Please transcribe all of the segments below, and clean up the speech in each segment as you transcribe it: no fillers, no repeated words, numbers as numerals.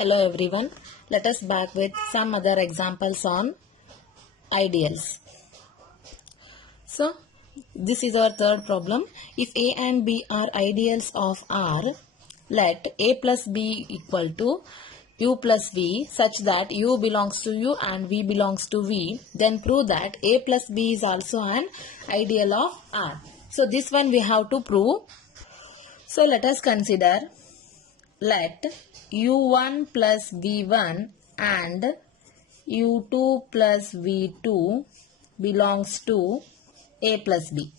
Hello everyone. Let us back with some other examples on ideals. So, this is our third problem. If A and B are ideals of R, let A plus B equal to U plus V such that U belongs to U and V belongs to V. Then prove that A plus B is also an ideal of R. So, this one we have to prove. So, let us consider. Let U1 plus V1 and U2 plus V2 belongs to A plus B.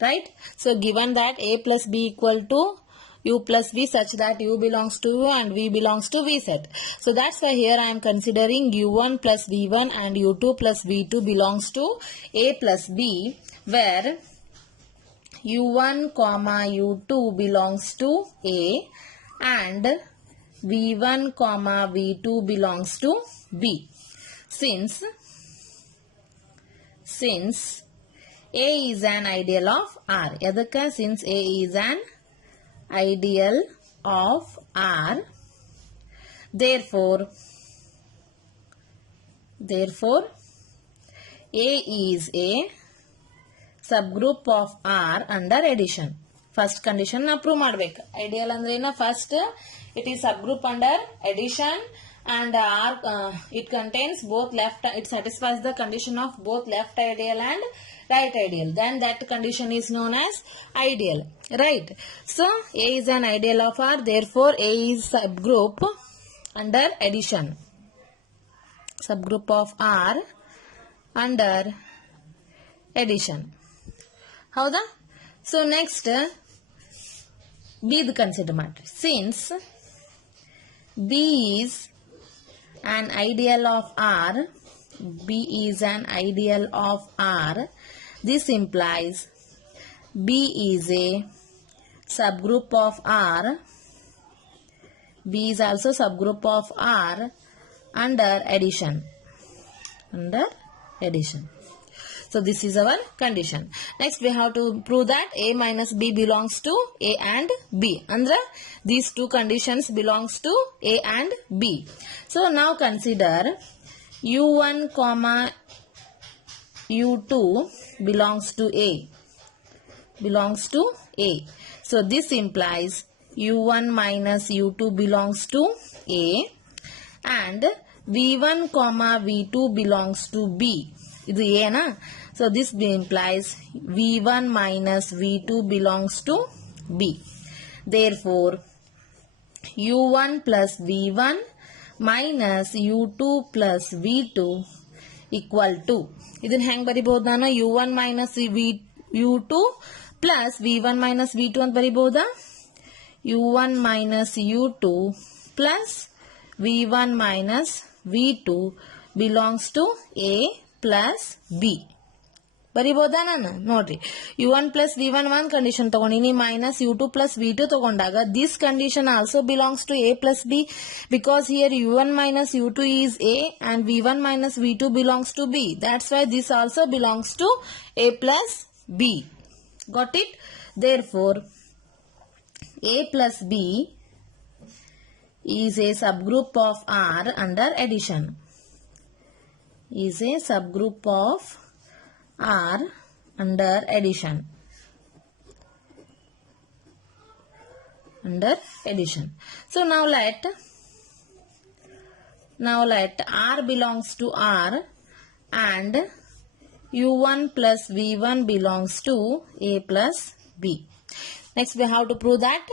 Right? So, given that A plus B equal to U plus V such that U belongs to U and V belongs to V set. So, that's why here I am considering U1 plus V1 and U2 plus V2 belongs to A plus B, where U1 comma U2 belongs to A and V1 comma V2 belongs to B. Since A is an ideal of R. Yadaka, since A is an ideal of R, therefore A is a subgroup of R under addition. First condition na prove madbeka. Ideal andre na first it is subgroup under addition and R it contains both left, it satisfies the condition of both left ideal and right ideal. Then that condition is known as ideal. Right. So A is an ideal of R, therefore A is subgroup under addition. Subgroup of R under addition. ಹೌದಾ? So next B ದು consider ಮಾಡ್ರಿ. Since B is an ideal of R, B is an ideal of R, this implies B is a subgroup of R. B is also subgroup of R under addition. Under addition. So this is our condition. Next we have to prove that A minus B belongs to A and B. Andra these two conditions belongs to A and B. So now consider U1 comma U2 belongs to A. Belongs to A. So this implies U1 minus U2 belongs to A and V1 comma V2 belongs to B. Is A na? So this implies V1 minus V2 belongs to B. Therefore, U1 plus V1 minus U2 plus V2 equal to. Idin hang bariboda nanu U1 minus U2 plus V1 minus V2 ant bariboda. U1 minus U2 plus V1 minus V2 belongs to A plus B. ಬರಿಬೋದಾ ನಾನು ನೋಡ್ರಿ U1 plus V1 one condition ತಗೊಂಡಿನಿ minus U2 plus V2 ತಗೊಂಡಾಗ this condition also belongs to A plus B because here U1 minus U2 is A and V1 minus V2 belongs to B. That's why this also belongs to A plus B. Got it? Therefore, A plus B is a subgroup of R under addition. Is a subgroup of R under addition. Under addition. So now let R belongs to R and U1 plus V1 belongs to A plus B. Next we have to prove that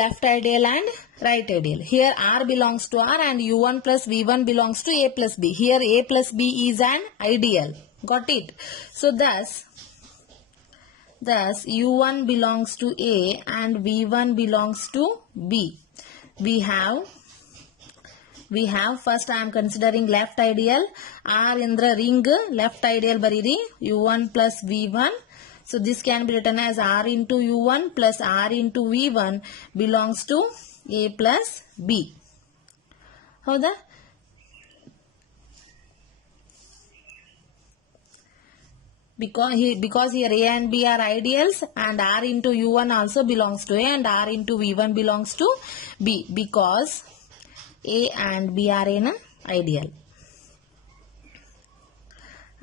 left ideal and right ideal. Here R belongs to R and U1 plus V1 belongs to A plus B. Here A plus B is an ideal. Got it? So thus U1 belongs to A and V1 belongs to B. We have first I am considering left ideal. R in the ring left ideal bariri U1 plus V1. So this can be written as R into U1 plus R into V1 belongs to A plus B. ಹೌದಾ? because here A and B are ideals, and R into U1 also belongs to A and R into V1 belongs to B, because A and B are in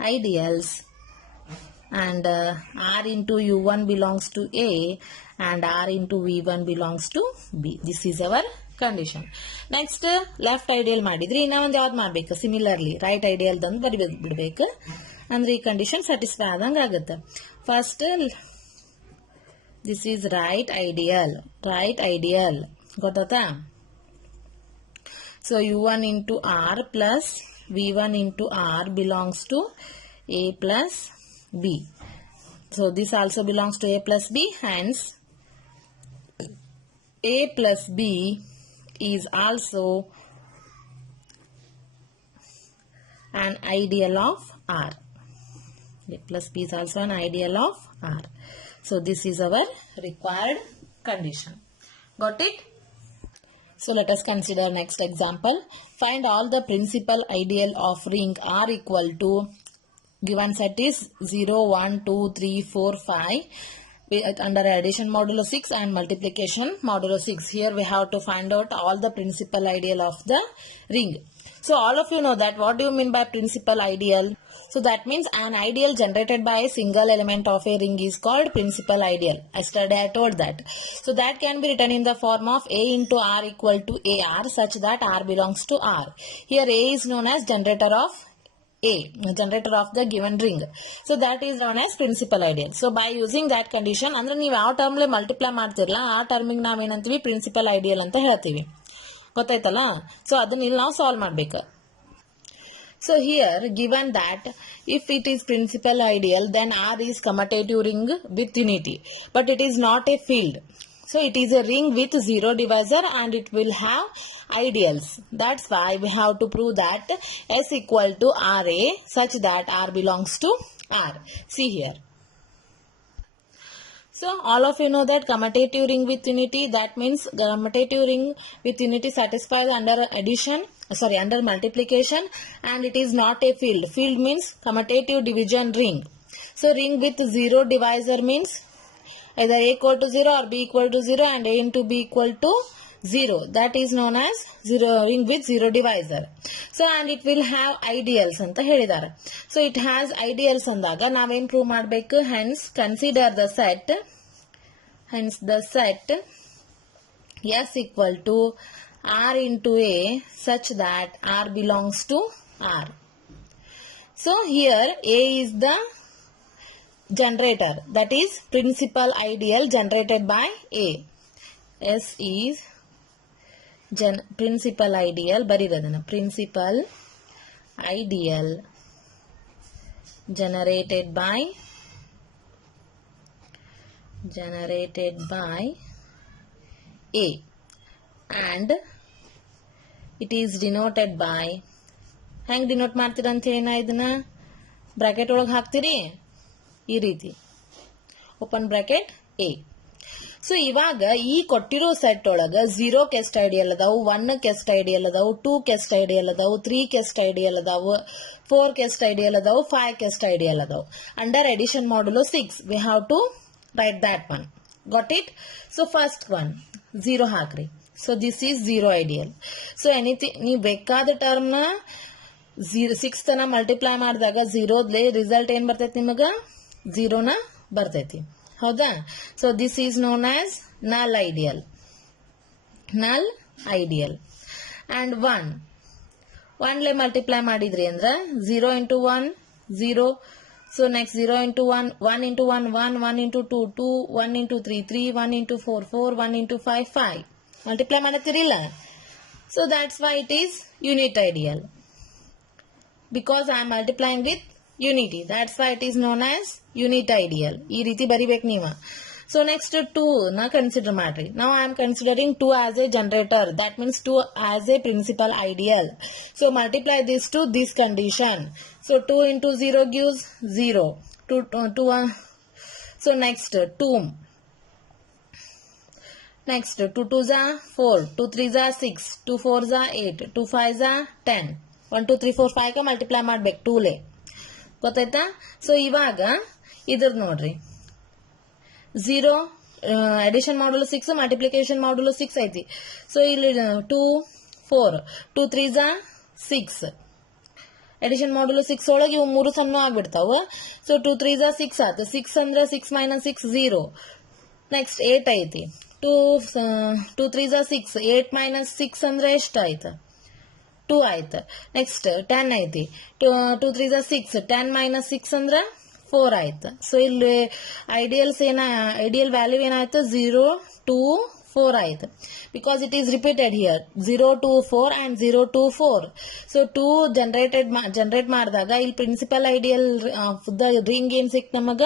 ideals, and R into U1 belongs to A and R into V1 belongs to B. This is our condition. Next, left ideal ಮಾಡಿದ್ರಿ, ಇನ್ನ ಒಂದು ಯಾವ್ದು ಮಾಡಬೇಕು, similarly right ideal ದಂದು ಬಿಡಬೇಕು, ಅಂದ್ರೆ ಈ condition satisfy ಆದಂಗೆ ಆಗುತ್ತೆ. First this is right ideal ಗೊತ್ತಾ. So U1 into R plus V1 into R belongs to A plus B. So this also belongs to A plus B, hence A plus B is also an ideal of R. A plus B is also an ideal of R. So this is our required condition. Got it? So let us consider next example. Find all the principal ideal of ring R equal to, given set is 0, 1, 2, 3, 4, 5 under addition modulo 6 and multiplication modulo 6. Here we have to find out all the principal ideal of the ring. So all of you know that. What do you mean by principal ideal? So that means an ideal generated by a single element of a ring is called principal ideal. Yesterday I told that. So that can be written in the form of A into R equal to AR, such that R belongs to R. Here A is known as generator of the given ring. So that is known as principal ideal. So by using that condition, ಅಂದ್ರೆ ನೀವು ಯಾವ ಟರ್ಮ್ಲೆ multiply ಮಾಡ್ತಿರಲ್ಲ ಆ ಟರ್ಮಿಗೆ ನಾವು ಏನಂತೀವಿ, principal ideal ಅಂತ ಹೇಳ್ತೀವಿ. ಗೊತ್ತಾಯ್ತಲ್ಲ. ಸೊ ಅದನ್ನ ಇಲ್ಲಿ ನಾವು ಸಾಲ್ವ್ ಮಾಡಬೇಕು. So here, given that if it is principal ideal, then R is commutative ring with unity, but it is not a field. So it is a ring with zero divisor and it will have ideals. That's why we have to prove that S equal to RA such that R belongs to R. See here. So all of you know that commutative ring with unity, that means commutative ring with unity satisfies under multiplication, and it is not a field. Field means commutative division ring. So ring with zero divisor means either A equal to 0 or B equal to 0 and A into B equal to 0. That is known as ring with zero divisor. So and it will have ideals anta helidare. So it has ideals andaga navem prove ಮಾಡಬೇಕು, hence consider the set S equal to R into A such that R belongs to R. So here A is the generator, that is principal ideal generated by A. S is principal ideal, bariradana, principal ideal generated by A, and it is denoted by, ಹೆಂಗ್ denote ಮಾಡ್ತೀರಾ ಅಂತ ಹೇಳಿ ಇದನ್ನ bracket ಒಳಗೆ ಹಾಕ್ತೀರಿ ಈ ರೀತಿ, open bracket A. So ಇವಾಗ ಈ ಕೊಟ್ಟಿರೋ ಸೆಟ್ ಒಳಗ 0 ಕೆಸ್ಟ್ ಐಡಿಯಲ್ ಅದಾವು, 1 ಕೆಸ್ಟ್ ಐಡಿಯಲ್ ಅದಾವು, 2 ಕೆಸ್ಟ್ ಐಡಿಯಲ್ ಅದಾವು, 3 ಕೆಸ್ಟ್ ಐಡಿಯಲ್ ಅದಾವು, 4 ಕೆಸ್ಟ್ ಐಡಿಯಲ್ ಅದಾವು, 5 ಕೆಸ್ಟ್ ಐಡಿಯಲ್ ಅದಾವು. Under addition modulo 6 we have to write that one. Got it? So first one 0 ಹಾಕ್ರಿ. So this is 0 ideal. So anything ನೀವು ಬೇಕಾದ ಟರ್ಮ್ ನ 6 ತನ ಮಲ್ಟಿಪ್ಲೈ ಮಾಡಿದಾಗ 0ದ್ಲೆ ರಿಸಲ್ಟ್ ಏನ್ ಬರ್ತೈತಿ, ನಿಮಗ 0ನ ಬರ್ತೈತಿ. ಹೌದಾ? So this is known as null ideal. And 1ಲೆ ಮಲ್ಟಿಪ್ಲೈ ಮಾಡಿದ್ರಿ ಅಂದ್ರ 0 into 1 0. So next 0 into 1 1 into 1 1 1 into 2 2 1 into 3 3 1 into 4 4 1 into 5 5 multiply ಮಾಡತ್ತೀರಿಲ್ಲ. So that's why it is unit ideal, because I am multiplying with unity. That's why it is known as unit ideal. ಈ ರೀತಿ ಬರಿಬೇಕು ನೀವು. So next 2 na consider ಮಾಡ್ರಿ. Now I am considering 2 as a generator. That means 2 as a principal ideal. So multiply this to this condition. So 2 into 0 gives 0. 2 so next 2. Next 2 2s are 4, 2 3s are 6, 2 4s are 8, 2 5s are 10. 1 2 3 4 5 ಕ multiply ಮಾಡ್ಬೇಕು 2ಲೆ. ಗೊತ್ತಾಯ್ತಾ? So ಇವಾಗ ಇದ್ರ ನೋಡ್ರಿ 0 addition modulo 6 multiplication modulo 6 ಐತಿ. So ಇಲ್ಲಿ 2 4 2 3s 6 addition modulo 6 ಒಳಗೆ ಇವು ಮೂರು ಸಣ್ಣ ಆಗ್ಬಿಡ್ತಾವ. ಸೊ 2 3s 6 ಆತ. 6 ಅಂದ್ರೆ 6 minus 6 0. ನೆಕ್ಸ್ಟ್ 8 ಐತಿ. 2 3s 6 8 minus 6 ಅಂದ್ರೆ ಎಷ್ಟು ಆಯ್ತು 2 ಆಯ್ತು. ನೆಕ್ಸ್ಟ್ 10 ಐತಿ. 2 3s 6 10 minus 6 ಅಂದ್ರೆ 4 ಆಯ್ತು. ಸೊ ಇಲ್ಲಿ ಐಡಿಯಲ್ ವ್ಯಾಲ್ಯೂ ಏನಾಯ್ತು 0 2 4 ಆಯ್ತು. Because it is repeated here 0 2 4 and 0 2 4. So 2 generate ಮಾಡಿದಾಗ ಇಲ್ಲಿ ಪ್ರಿನ್ಸಿಪಲ್ ಐಡಿಯಲ್ ದ ರಿಂಗ್ ಏನ್ ಸಿಕ್ತ ನಮಗ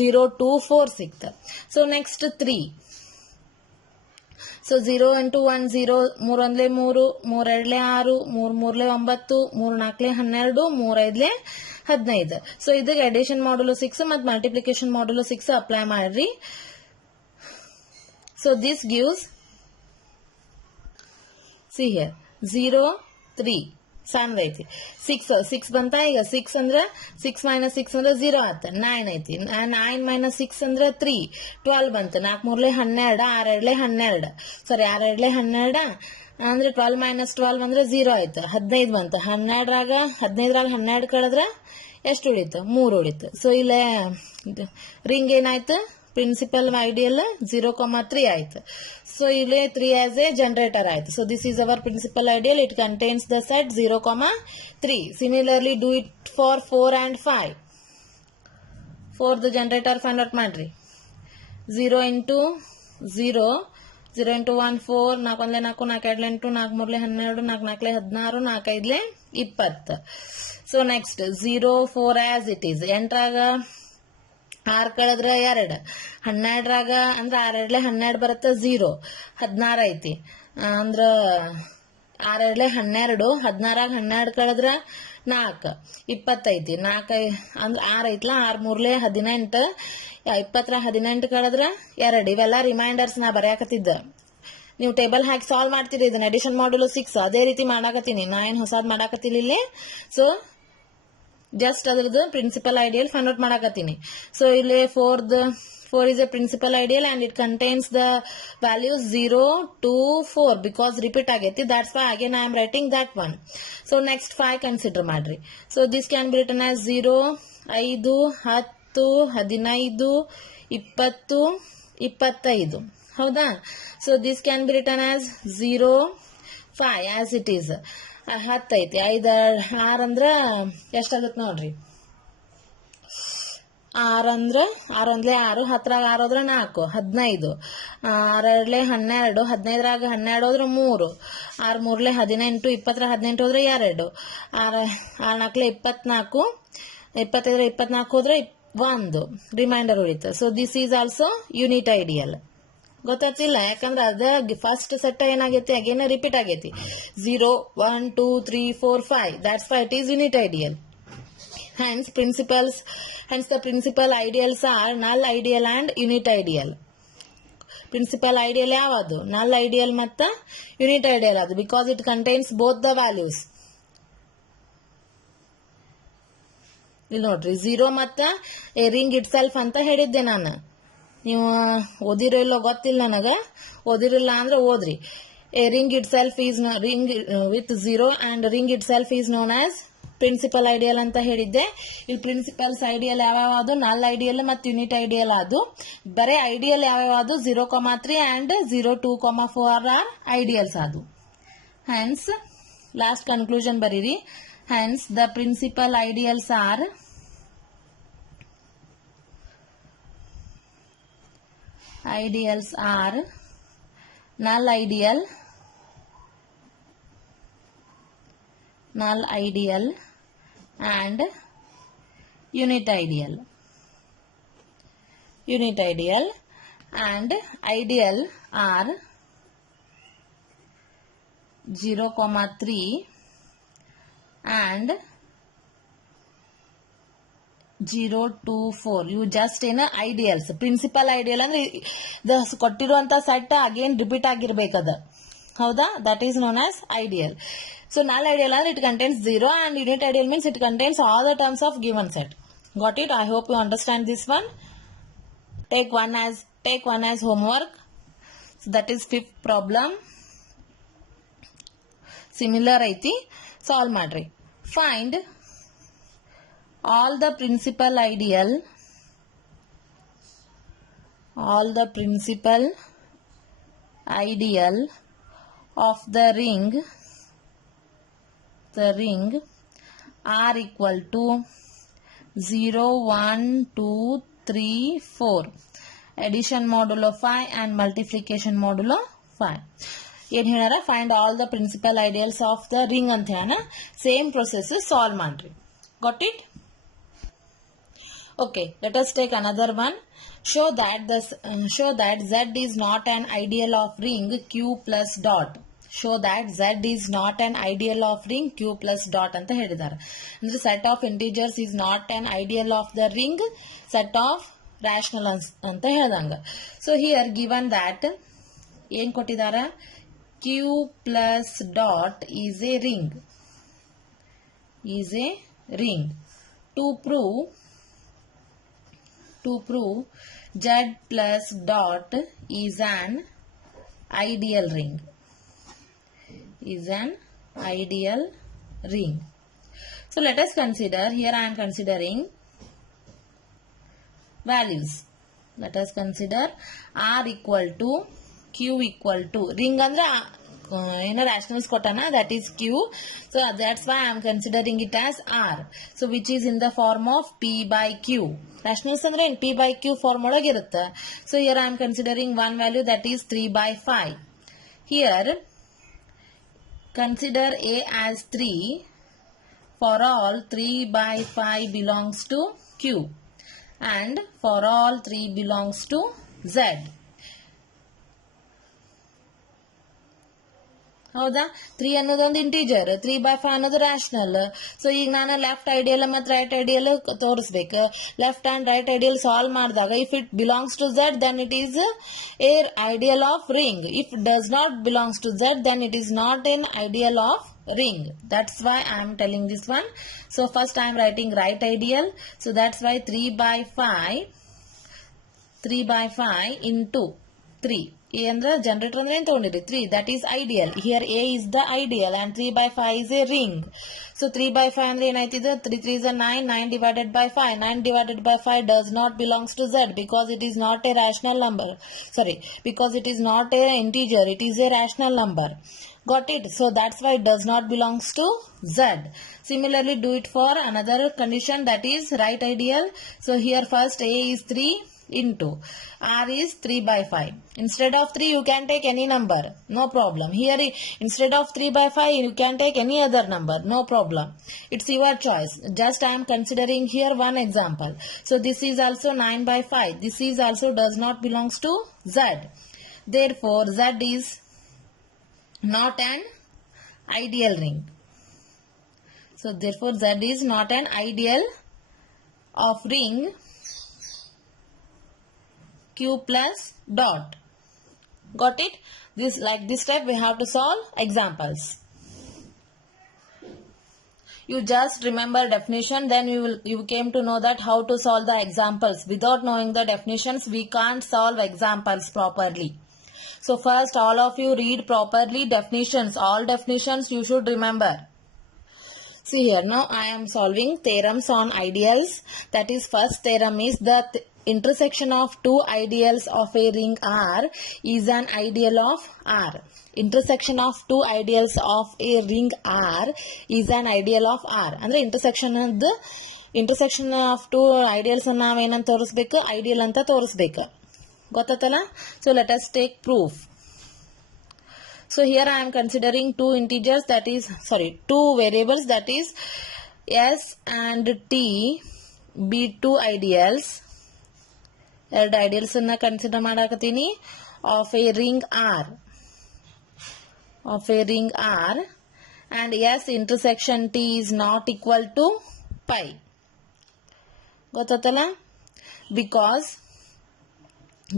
0 2 4 ಸಿಕ್ತ. So next 3. ಸೊ 0 ಇಂಟು 1 0 3 ಒಂದ್ಲೆ 3 3 ಎರಡ್ಲೆ 6 3 ಮೂರ್ಲೆ 9 3 ನಾಲ್ಕಲೆ 12 3 ಐದ್ಲೆ 15. ಸೊ ಇದಕ್ಕೆ ಅಡಿಷನ್ ಮಾಡ್ಯುಲೋ 6 ಮತ್ತು ಮಲ್ಟಿಪ್ಲಿಕೇಶನ್ ಮಾಡ್ಯುಲೋ 6 ಅಪ್ಲೈ ಮಾಡ್ರಿ. So this gives see here 0 3 ಸಣ್ಣ ಐತಿ. 6 ಬಂತ. ಈಗ 6 ಅಂದ್ರೆ 6 minus 6 ಅಂದ್ರೆ 0 ಆತ. 9 ಐತಿ. 9 minus 6 ಅಂದ್ರೆ 3 12 ಬಂತ. 4 ಮೂರ್ಲೆ 12 6 ಎರಡ್ಲೆ 12 ಸಾರಿ 6 ಎರಡ್ಲೆ 12 ಅಂದ್ರೆ 12 minus 12 ಅಂದ್ರೆ 0 ಆಯ್ತು. 15 ಬಂತ. 15ರಾಗ 12 ಕಳೆದ್ರ ಎಷ್ಟು ಉಳಿತು 3 ಉಳಿತು. ಸೊ ಇಲ್ಲೇ ರಿಂಗ್ ಏನಾಯ್ತು ಪ್ರಿನ್ಸಿಪಲ್ ಐಡಿಯಲ್ 0,3 ಆಯ್ತು. ಸೊ ಇಲ್ಲಿ 3 as a generator ಆಯ್ತು. So this is our principal ideal. It contains the set 0,3. Similarly do it for 4 and 5. 4 the generator find out ಮಾಡ್ರಿ. 0 ಇಂಟು 0 0 ಇಂಟು 1 4 4 ಒಂದ್ಲೆ 4 4 ಎರಡ್ಲೆ 8 4 ಮೂರ್ಲೆ 12 4 ನಾಲ್ಕಲೆ 16 4 ಐದ್ಲೆ 20. So next 0 4 as it is. 8ರಾಗ 6 ಕಳೆದ್ರ 2 12ರಾಗ ಅಂದ್ರ 6 ಎರಡ್ಲೆ 12 ಬರುತ್ತೆ 0 16 ಐತಿ. ಅಂದ್ರ 6 ಎರಡ್ಲೆ 12 16ರಾಗ 12 ಕಳೆದ್ರ 4 20 ಐತಿ. 4 ಅಂದ್ರ 6 ಐತ್ಲಾ 6 ಮೂರ್ಲೆ 18 20ರಾಗ 18 ಕಳೆದ್ರ 2. ಇವೆಲ್ಲ ರಿಮೈಂಡರ್ಸ್ ನಾ ಬರ್ಯಾಕತ್ತಿದ್ದ. ನೀವು ಟೇಬಲ್ ಹಾಕಿ ಸಾಲ್ವ್ ಮಾಡ್ತೀರಿ ಇದನ್ನ ಅಡಿಷನ್ ಮಾಡ್ಯುಲೋ 6 ಅದೇ ರೀತಿ ಮಾಡಾಕತ್ತೀನಿ. ನಾ ಏನ್ ಹೊಸಾದ್ ಮಾಡಾಕತ್ತಿಲ್ಲ ಇಲ್ಲಿ. ಸೊ ಜಸ್ಟ್ ಅದ್ರದ್ದು ಪ್ರಿನ್ಸಿಪಲ್ ಐಡಿಯಲ್ ಫೈಂಡ್ ಔಟ್ ಮಾಡಾಕತ್ತೀನಿ. ಸೊ ಇಲ್ಲಿ 4 is a principal ideal and it contains the values 0 2 4 because repeat ageti. That's why again I am writing that one. So next 5 consider madri. So this can be written as 0 5 10 15 20 25 ಹೌದಾ. So this can be return as 0 5 as it is. 10 ಐತಿ. 5 6 ಅಂದ್ರ ಎಷ್ಟಾಗತ್ತೆ ನೋಡ್ರಿ. 6 ಅಂದ್ರ 6 ಒಂದ್ಲೆ 6 10ರಾಗ 6 ಹೋದ್ರ 4 15 6 ಎರಡ್ಲೆ 12 15ರಾಗ 12 ಹೋದ್ರ 3 6 ಮೂರ್ಲೆ 18 20ರಾಗ 18 ಹೋದ್ರ 2 6 ನಾಲ್ಕಲೆ 24 25 24 ಹೋದ್ರ 1 ರಿಮೈಂಡರ್ ಉಳಿತು. So this is also unit ideal. ಗೊತ್ತಾಗ್ತಿಲ್ಲ ಯಾಕಂದ್ರೆ ಅದ ಫಸ್ಟ್ ಸೆಟ್ ಏನಾಗೈತಿ ಅಗೇನ್ ರಿಪೀಟ್ ಆಗೈತಿ 0 1 2 3 4 5. That's why it is unit ideal. Hence the principal ideals are null ideal and unit ideal. Principal ideal ಯಾವುದು null ideal ಮತ್ತ unit ideal ಅದು because it contains both the values. ಇಲ್ಲಿ ನೋಡ್ರಿ 0 ಮತ್ತ ring it self ಅಂತ ಹೇಳಿದ್ದೆ ನಾನು. ನೀವು ಓದಿರೋ ಇಲ್ಲೋ ಗೊತ್ತಿಲ್ಲ ನನಗ. ಓದಿರಿಲ್ಲ ಅಂದ್ರೆ ಓದ್ರಿ. A ring itself is ring with 0 and ring itself is known as principal ideal ಅಂತ ಹೇಳಿದ್ದೆ. ಇಲ್ಲಿ ಪ್ರಿನ್ಸಿಪಲ್ಸ್ ಐಡಿಯಲ್ ಯಾವ್ಯಾವುದು ನಲ್ ಐಡಿಯಲ್ ಮತ್ತು ಯೂನಿಟ್ ಐಡಿಯಲ್ ಅದು. ಬರೀ ಐಡಿಯಲ್ ಯಾವ್ಯಾವುದು 0,3 ಅಂಡ್ 0 2,4 ಆರ್ ಐಡಿಯಲ್ಸ್ ಅದು. ಹ್ಯಾನ್ಸ್ ಲಾಸ್ಟ್ ಕನ್ಕ್ಲೂಷನ್ ಬರೀರಿ. Hence the principal ideals are null ideal and unit ideal. And ideal are 0,3 and 0 2 4. ಇವು ಜಸ್ಟ್ ಏನ ಐಡಿಯಲ್ಸ್. ಪ್ರಿನ್ಸಿಪಲ್ ಐಡಿಯಲ್ ಅಂದ್ರೆ ಕೊಟ್ಟಿರುವಂತ ಸೆಟ್ ಅಗೇನ್ ರಿಪೀಟ್ ಆಗಿರ್ಬೇಕದ ಹೌದಾ. That is known as ideal. So ನಲ್ ideal ಅಂದ್ರೆ it contains 0 and unit ideal means it contains all the terms of given set. Got it? I hope you understand this one. Take one as homework. So that is fifth problem. Similar aiti solve madri. Find all the principal ideal of the ring are equal to 0, 1, 2, 3, 4. Addition modulo 5 and multiplication modulo 5. ಏನು ಹೇಳಾರ find all the principal ideals of the ring ಅಂತ ಹೇಳ same process solve ಮಾಡ್ರಿ. Got it? Okay, let us take another one. Show that Z is not an ideal of ring Q plus dot. Show that Z is not an ideal of ring Q plus dot ಅಂತ ಹೇಳಿದ್ದಾರೆ. ಅಂದ್ರೆ set of integers is not an ideal of the ring set of rational ಅಂತ ಹೇಳ್ದಂಗ. So here given that ಏನ್ ಕೊಟ್ಟಿದ್ದಾರೆ? Q plus dot is a ring. To prove Z plus dot is an ideal ring. So let us consider, here I am considering values. Let us consider R equal to Q equal to ring andra rationals kotana, that is Q. So that's why I am considering it as R. So which is in the form of P by Q. Rationals andre in P by Q form olaga irutta. So here I am considering one value, that is 3 by 5. Here consider A as 3 for all 3 by 5 belongs to Q and for all 3 belongs to Z. ಹೌದಾ? 3 ಅನ್ನೋದು ಒಂದು integer, 3 by 5 ಅನ್ನೋದು rational. So ಈಗ ನಾನು left ideal ಮತ್ತು right ideal ತೋರಿಸ್ಬೇಕು. Left and right ideal solve ಮಾಡಿದಾಗ if it belongs to Z then it is a ideal of ring. If does not belongs to Z then it is not an ideal of ring. That's why I am telling this one. So first I am writing right ideal. So that's why 3 by 5 into 3. A andre generator andre enu tagondiri 3, that is ideal. Here A is the ideal and 3 by 5 is a ring. So 3 by 5 andre enaitide 3 3 is a 9, 9 divided by 5. 9 divided by 5 does not belongs to Z because it is not a rational number. Because it is not a integer, it is a rational number. Got it? So that's why it does not belongs to Z. Similarly do it for another condition, that is right ideal. So here first A is 3 into R is 3 by 5. Instead of 3 you can take any number, no problem. Here instead of 3 by 5 you can take any other number, no problem. It's your choice. Just I am considering here one example. So this is also 9 by 5. This is also does not belongs to Z. Therefore Z is not an ideal ring. So therefore Z is not an ideal of ring Q plus dot. Got it? Like this type we have to solve examples. You just remember definition, then you came to know that how to solve the examples. Without knowing the definitions we can't solve examples properly. So first all of you read properly definitions. All definitions you should remember. See here, now I am solving theorems on ideals. That is, first theorem is the intersection of two ideals of a ring R is an ideal of R. Intersection of two ideals of a ring R is an ideal of R. Andre intersection of two ideals ನಾವು ಏನಂತ ತೋರಿಸಬೇಕು? Ideal ಅಂತ ತೋರಿಸಬೇಕು. ಗೊತ್ತಾತಲ್ಲ? So let us take proof. So here I am considering two variables, that is S and T be two ideals. ಎರಡು ideals ಅನ್ನ consider ಮಾಡಾಕತ್ತೀನಿ of a ring R and S intersection T is not equal to pi. ಗೊತ್ತಾತಲ್ಲ?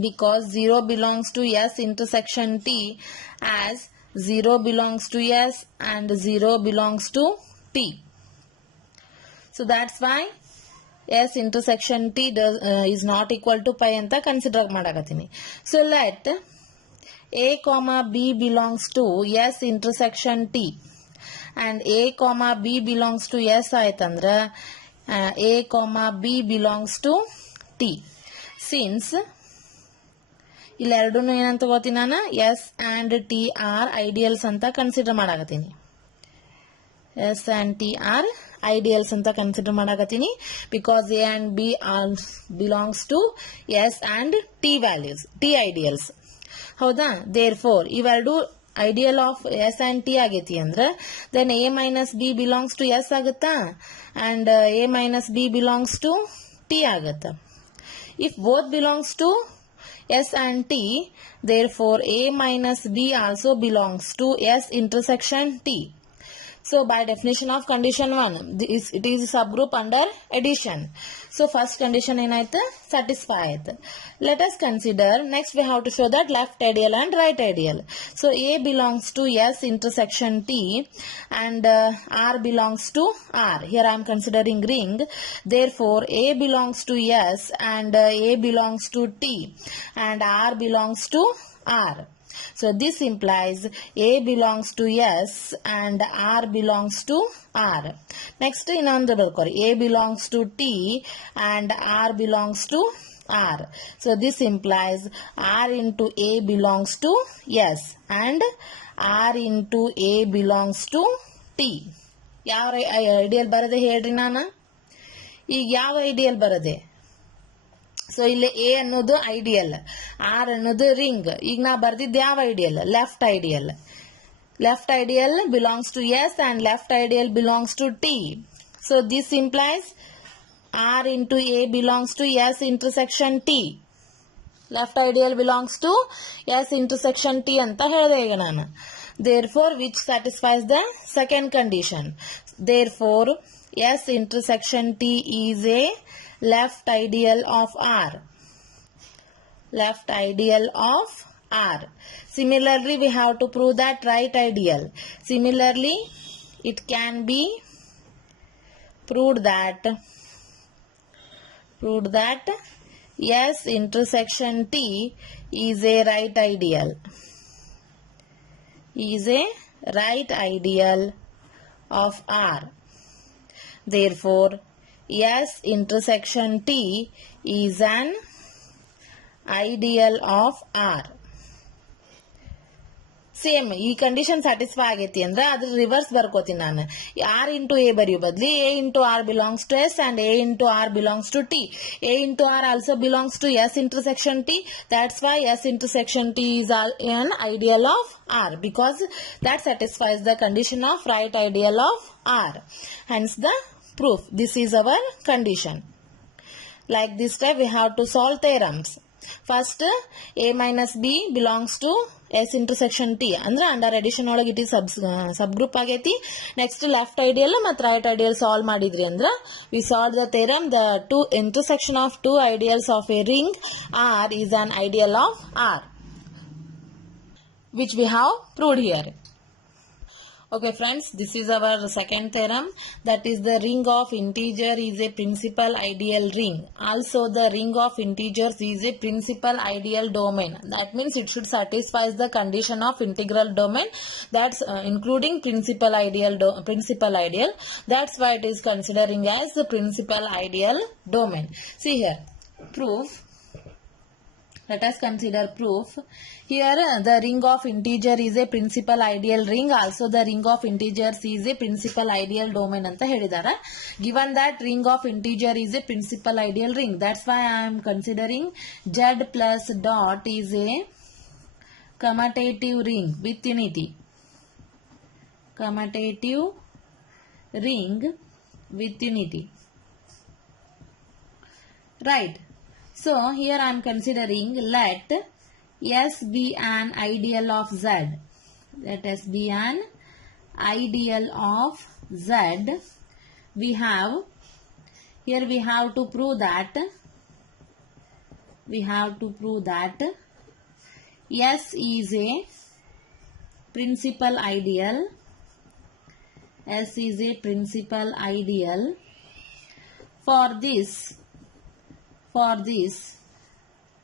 because 0 belongs to S intersection T as 0 belongs to S and 0 belongs to T. So that's why S intersection T is not equal to pi anta consider ಮಾಡಕತ್ತೀನಿ. So let A comma B belongs to S intersection T and A comma B belongs to S ಆಯ್ತಂದ್ರ A comma B belongs to T. Since ಇಲ್ಲೆರಡೂ ಏನಂತ ತಗೋತೀನಿ ನಾನು S and T are ideals ಅಂತ consider ಮಾಡಕತ್ತೀನಿ. S and T are ideals ಅಂತ consider ಮಾಡಕತ್ತೀನಿ because A and B all belongs to S and T values, T ideals. ಹೌದಾ? Therefore ಇವೆರಡು ideal of S and T ಆಗೈತಿ ಅಂದ್ರೆ then A minus B belongs to S ಆಗುತ್ತಾ and A minus B belongs to T ಆಗುತ್ತಾ. If both belongs to S and T, therefore A minus B also belongs to S intersection T. So by definition of condition 1, it is a subgroup under addition. So first condition ಏನಾಯ್ತು satisfy ಆಯ್ತು. Let us consider next we have to show that left ideal and right ideal. So A belongs to S intersection T and R belongs to R. Here I am considering ring. Therefore A belongs to S and A belongs to T and R belongs to R. So this implies A belongs to S and R belongs to R. Next ಇನ್ನೊಂದು ಬರ್ಕೋರಿ A belongs to T and R belongs to R. So this implies R into A belongs to S and R into A belongs to T. ಯಾವ ideal ಬರದೆ ಹೇಳ್ರಿ ನಾನು ಈಗ ಯಾವ ideal ಬರದೆ so ಇಲ್ಲಿ A ಅನ್ನೋದು ಐಡಿಯಲ್ ಆರ್ ಅನ್ನೋದು ರಿಂಗ್ ಈಗ ನಾ ಬರ್ದಿದ್ದು ಯಾವ ideal left ideal belongs to S and left ideal belongs to T so this implies R into A belongs to S intersection T left ideal belongs to S intersection T ಅಂತ ಹೇಳಿದೆ ಈಗ ನಾನು therefore which satisfies the second condition. Therefore S intersection T is a left ideal of R. Left ideal of R. Similarly we have to prove that right ideal. Similarly it can be proved that S intersection T is a right ideal. Is a right ideal of R. Therefore, S intersection T is an ideal of R. Same ಈ condition satisfy ಆಗೈತಿ ಅಂದ್ರೆ ಅದ್ರ reverse ಬರ್ಕೋತೀನಿ ನಾನು R into A ಬರೆಯೋ ಬದ್ಲಿ A into R belongs to S and A into R belongs to T A into R also belongs to S intersection T that's why S intersection T is an ideal of R because that satisfies the condition of right ideal of R. Hence the proof. This is our condition. Like this type we have to solve theorems. First A minus B belongs to S intersection T ಅಂದ್ರೆ under addition ಒಳಗೆ it is subgroup ಆಗೈತಿ next left ideal ಮತ್ತು right ideal solve ಮಾಡಿದ್ರಿ ಅಂದ್ರ we solve the theorem the two intersection of two ideals of a ring R is an ideal of R which we have proved here. Okay friends, this is our second theorem, that is the ring of integer is a principal ideal ring. Also the ring of integers is a principal ideal domain. That means it should satisfy the condition of integral domain, that's including principal ideal. That's why it is considering as the principal ideal domain. See here, proof. Let us consider proof. Here the ring of integer is a principal ideal ring. Also the ring of integers is a principal ideal domain anta helidara. Given that ring of integer is a principal ideal ring, that's why I am considering Z plus dot is a commutative ring with unity. Commutative ring with unity. Right. So here I am considering let S be an ideal of Z. Let S be an ideal of Z. We have to prove that S is a principal ideal. S is a principal ideal For this,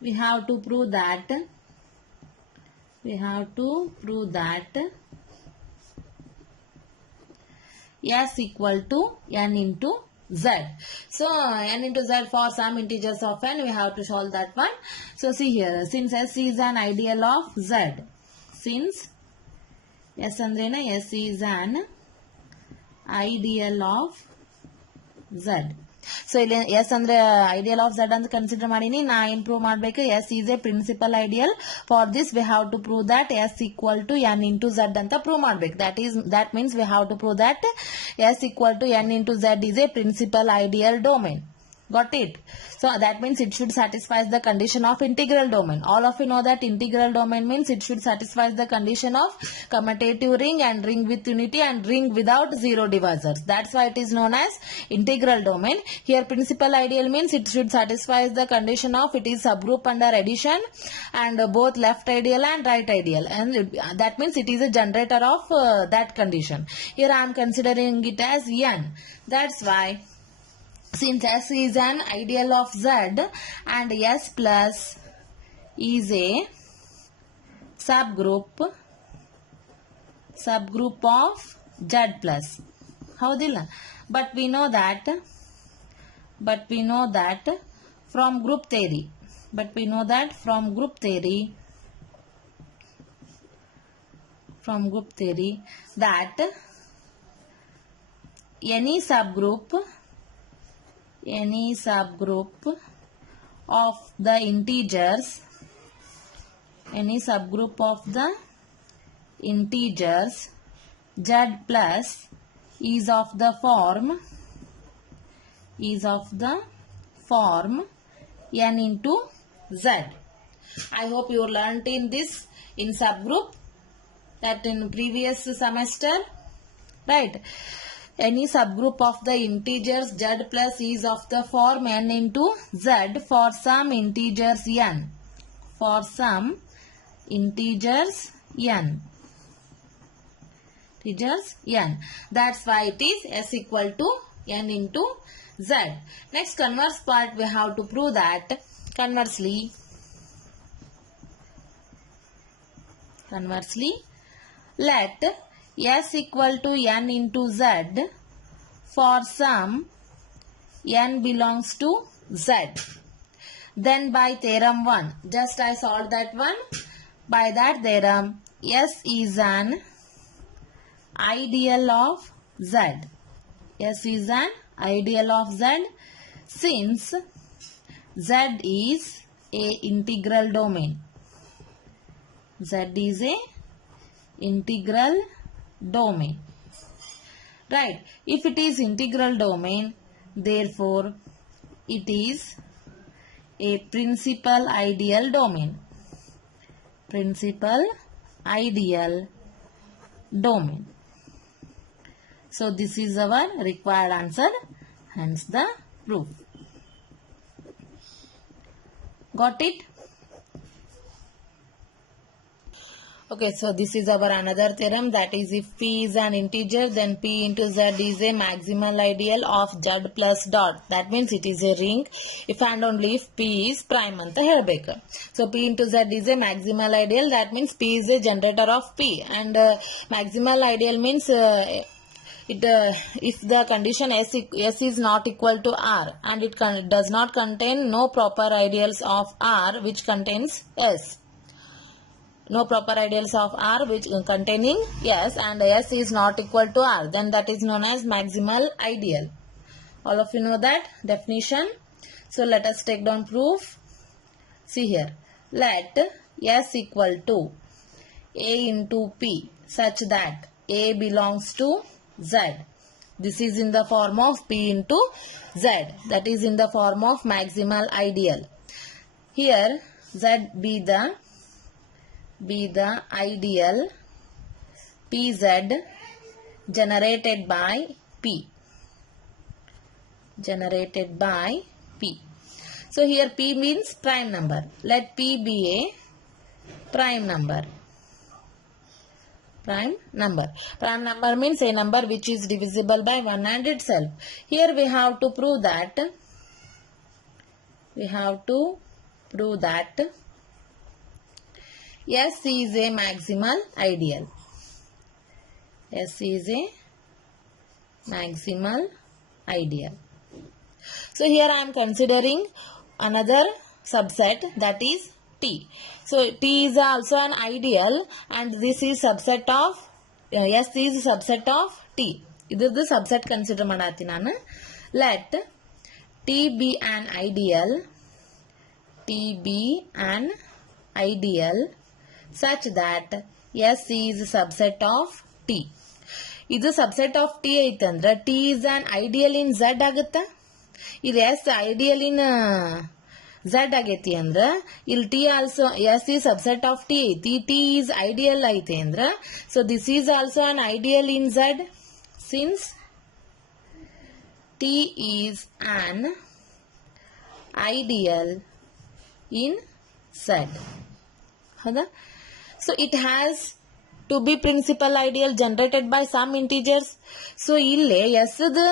we have to prove that S equal to n into z. So n into z for some integers of n, we have to solve that one. So see here, since S is an ideal of z, since S andrena, S is an ideal of z. So S andre ideal of z ಅಂತ consider ಮಾಡೀನಿ. ನಾ ಏನು prove ಮಾಡಬೇಕು? S is a principal ideal. For this we have to prove that S equal to n into z ಅಂತ prove ಮಾಡಬೇಕು. That means we have to prove that S equal to n into z is a principal ideal domain. Got it? So that means it should satisfy the condition of integral domain. All of you know that integral domain means it should satisfy the condition of commutative ring and ring with unity and ring without zero divisors. That's why it is known as integral domain. Here principal ideal means it should satisfy the condition of it is subgroup under addition and both left ideal and right ideal, and that means it is a generator of that condition. Here I am considering it as n. That's why since S is an ideal of Z and S plus is a subgroup of Z plus. Haudilla? But we know that from group theory. That any subgroup of the integers z plus is of the form n into z. I hope you learnt in this in subgroup that in previous semester, right? Any subgroup of the integers z plus is of the form n into z for some integers n. That's why it is S equal to n into z. Next converse part, we have to prove that conversely let S equal to n into z for some n belongs to z. Then by theorem 1, just I solved that one. By that theorem, S is an ideal of z. S is an ideal of z since z is a integral domain. Z is a integral domain, right? If it is integral domain, therefore it is a principal ideal domain. So this is our required answer, hence the proof. Got it? Okay, so this is our another theorem, that is if P is an integer, then P into Z is a maximal ideal of Z plus dot. That means it is a ring if and only if P is prime anta helbeka. So P into Z is a maximal ideal, that means P is a generator of P, and maximal ideal means if the condition S is not equal to R and it does not contain no proper ideals of R which contains S. No proper ideals of R which containing S, and S is not equal to R, then that is known as maximal ideal. All of you know that definition. So let us take down proof. See here, let S equal to A into P such that A belongs to Z. This is in the form of P into Z, that is in the form of maximal ideal. Here Z be the ideal Pz generated by P. So here P means prime number. Let P be a prime number. Prime number. Prime number means a number which is divisible by 1 and itself. Here we have to prove that S is a maximal ideal. S is a maximal ideal. So here I am considering another subset, that is T. So T is also an ideal and this is subset of S is subset of T. This is the subset consider madati nanu. Let T be an ideal. T be an ideal such that S is subset of T. This subset of T aitandra T is an ideal in Z agutta. This S ideal in Z ageti andra il T also S is subset of T aiti. T is ideal aite andra so this is also an ideal in Z. Since T is an ideal in Z. So it has to be principal ideal generated by some integers. So ille S the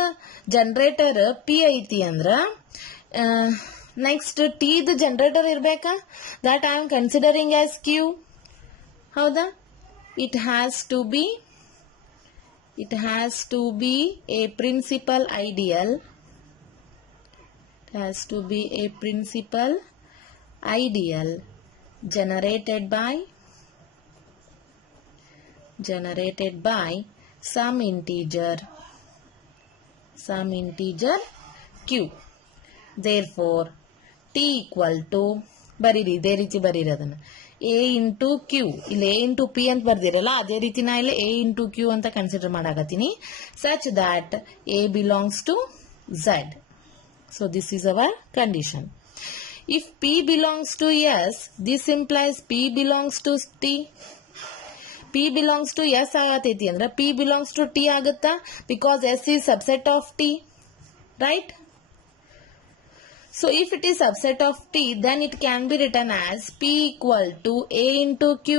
generator P aiti andra next T the generator irbeka, that I am considering as Q. Howda? It has to be a principal ideal. It has to be a principal ideal generated by some integer Q. Therefore T equal to bariri ide riti bariradana A into Q. ಇಲ್ಲಿ A into P ಅಂತ ಬರ್ದಿರಲ್ಲ ಅದೇ ರೀತಿ ನಾ ಇಲ್ಲಿ A into Q ಅಂತ consider ಮಾಡಾಕತ್ತೀನಿ such that A belongs to Z. So this is our condition. If P belongs to S, this implies P belongs to T. P belongs to S ಆಗತೈತಿ ಅಂದ್ರೆ P belongs to T ಆಗುತ್ತಾ because S is subset of T, right? So if it is subset of T, then it can be written as P equal to A into Q.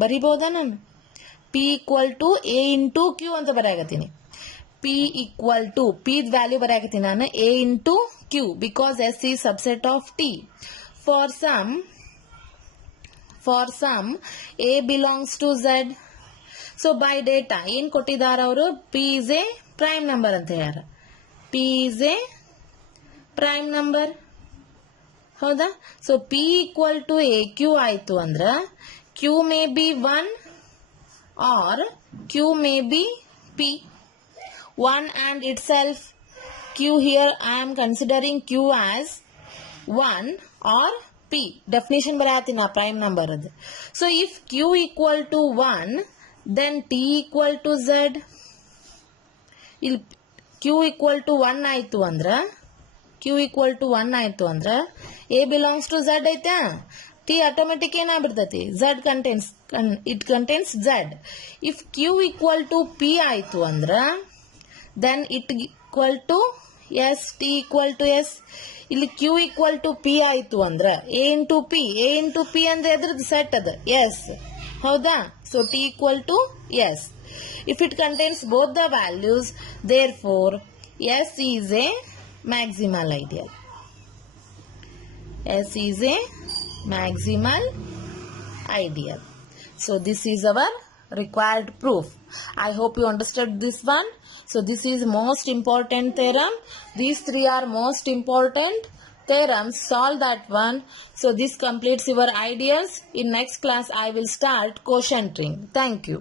ಬರಿಬೋದಾ ನಾನು P equal to A into Q ಅಂತ ಬರೆಯಾಕತ್ತೀನಿ. P equal to P value ಬರೆಯಾಕತ್ತೀನಿ ನಾನು A into Q because S is subset of T. For some A belongs to Z. So by data ಏನು ಕೊಟ್ಟಿದ್ದಾರೆ ಅವರು P is a prime number ಅಂತ ಹೇಳ್ಯಾರ. P is a prime number. ಹೌದಾ? So P equal to AQ ಆಯ್ತು ಅಂದ್ರ Q may be 1 or Q may be P. 1 and itself. Q here I am considering Q as 1 or P. Definition ಬರಾತೀನಿ prime number ಅದು. So if Q equal to 1, then T equal to Z. ಇಲ್ಲಿ Q equal to 1 ಆಯ್ತು ಅಂದ್ರ A belongs to Z ಐತಾ T automatic ಏನಾಗ್ಬಿಡ್ತೈತಿ Z contains Z. If Q equal to P ಆಯ್ತು ಅಂದ್ರ then it equal to S. T equal to S. ಇಲ್ಲಿ Q equal to P ಆಯ್ತು ಅಂದ್ರ A into P ಅಂದ್ರೆ ಎದ್ರದ್ದು set ಅದ S. ಹೌದಾ? So T equal to S. If it contains both the values, therefore S is a maximal ideal. S is a maximal ideal. So this is our required proof. I hope you understood this one. So this is most important theorem. These three are most important theorems. Solve that one. So this completes your ideas. In next class I will start quotient ring. Thank you.